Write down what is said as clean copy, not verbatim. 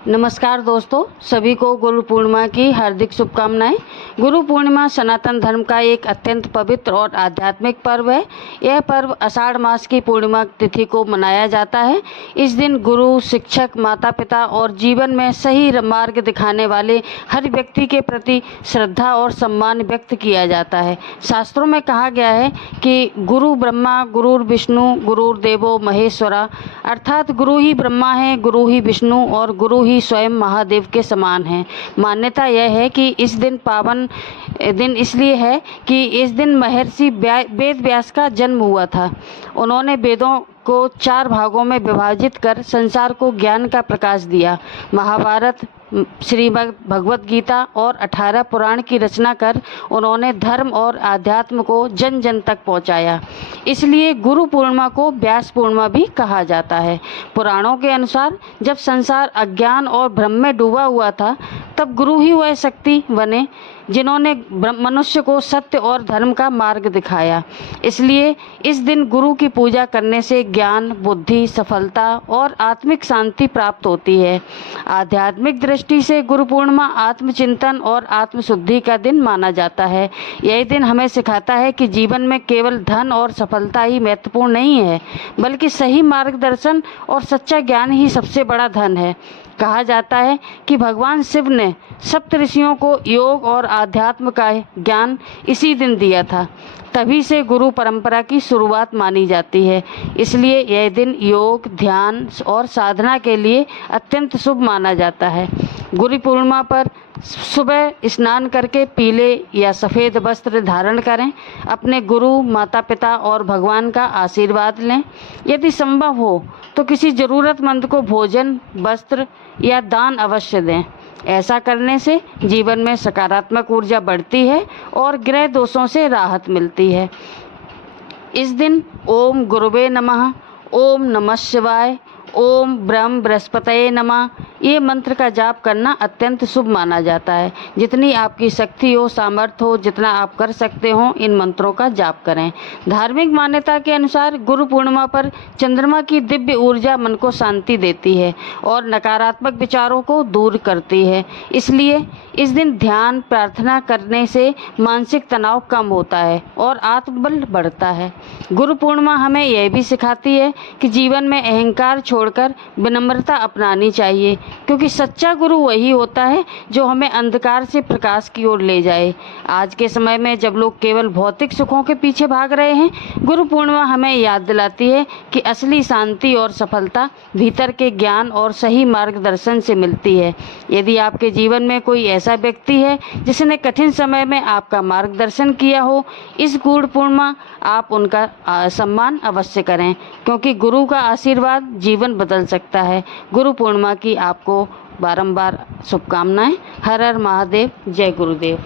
नमस्कार दोस्तों, सभी को गुरु पूर्णिमा की हार्दिक शुभकामनाएं। गुरु पूर्णिमा सनातन धर्म का एक अत्यंत पवित्र और आध्यात्मिक पर्व है। यह पर्व आषाढ़ मास की पूर्णिमा तिथि को मनाया जाता है। इस दिन गुरु, शिक्षक, माता पिता और जीवन में सही मार्ग दिखाने वाले हर व्यक्ति के प्रति श्रद्धा और सम्मान व्यक्त किया जाता है। शास्त्रों में कहा गया है कि गुरु ब्रह्मा, गुरु विष्णु, गुरुर्देवो महेश्वरा, अर्थात गुरु ही ब्रह्मा है, गुरु ही विष्णु और गुरु ही स्वयं महादेव के समान है। मान्यता यह है कि इस दिन पावन दिन इसलिए है कि इस दिन महर्षि वेद व्यास का जन्म हुआ था। उन्होंने वेदों को 4 भागों में विभाजित कर संसार को ज्ञान का प्रकाश दिया। महाभारत, श्रीमद् भगवत गीता और 18 पुराण की रचना कर उन्होंने धर्म और आध्यात्म को जन जन तक पहुंचाया। इसलिए गुरु पूर्णिमा को व्यास पूर्णिमा भी कहा जाता है। पुराणों के अनुसार जब संसार अज्ञान और भ्रम में डूबा हुआ था, तब गुरु ही वह शक्ति बने जिन्होंने मनुष्य को सत्य और धर्म का मार्ग दिखाया। इसलिए इस दिन गुरु की पूजा करने से ज्ञान, बुद्धि, सफलता और आत्मिक शांति प्राप्त होती है। आध्यात्मिक दृष्टि से गुरु पूर्णिमा आत्मचिंतन और आत्मशुद्धि का दिन माना जाता है। यह दिन हमें सिखाता है कि जीवन में केवल धन और सफलता ही महत्वपूर्ण नहीं है, बल्कि सही मार्गदर्शन और सच्चा ज्ञान ही सबसे बड़ा धन है। कहा जाता है कि भगवान शिव ने सप्त ऋषियों को योग और आध्यात्म का ज्ञान इसी दिन दिया था। तभी से गुरु परंपरा की शुरुआत मानी जाती है। इसलिए यह दिन योग, ध्यान और साधना के लिए अत्यंत शुभ माना जाता है। गुरु पूर्णिमा पर सुबह स्नान करके पीले या सफ़ेद वस्त्र धारण करें। अपने गुरु, माता पिता और भगवान का आशीर्वाद लें। यदि संभव हो तो किसी ज़रूरतमंद को भोजन, वस्त्र या दान अवश्य दें। ऐसा करने से जीवन में सकारात्मक ऊर्जा बढ़ती है और ग्रह दोषों से राहत मिलती है। इस दिन ओम गुरुवे नमः, ओम नमः शिवाय, ओम ब्रह्म बृहस्पतये नमः, ये मंत्र का जाप करना अत्यंत शुभ माना जाता है। जितनी आपकी शक्ति हो, सामर्थ्य हो, जितना आप कर सकते हो, इन मंत्रों का जाप करें। धार्मिक मान्यता के अनुसार गुरु पूर्णिमा पर चंद्रमा की दिव्य ऊर्जा मन को शांति देती है और नकारात्मक विचारों को दूर करती है। इसलिए इस दिन ध्यान, प्रार्थना करने से मानसिक तनाव कम होता है और आत्मबल बढ़ता है। गुरु पूर्णिमा हमें यह भी सिखाती है कि जीवन में अहंकार छोड़कर विनम्रता अपनानी चाहिए, क्योंकि सच्चा गुरु वही होता है जो हमें अंधकार से प्रकाश की ओर ले जाए। आज के समय में जब लोग केवल भौतिक सुखों के पीछे भाग रहे हैं, गुरु पूर्णिमा हमें याद दिलाती है कि असली शांति और सफलता भीतर के ज्ञान और सही मार्गदर्शन से मिलती है। यदि आपके जीवन में कोई ऐसा व्यक्ति है जिसने कठिन समय में आपका मार्गदर्शन किया हो, इस गुरु पूर्णिमा आप उनका सम्मान अवश्य करें, क्योंकि गुरु का आशीर्वाद जीवन बदल सकता है। गुरु पूर्णिमा की आपको बारंबार शुभकामनाएं। हर हर महादेव, जय गुरुदेव।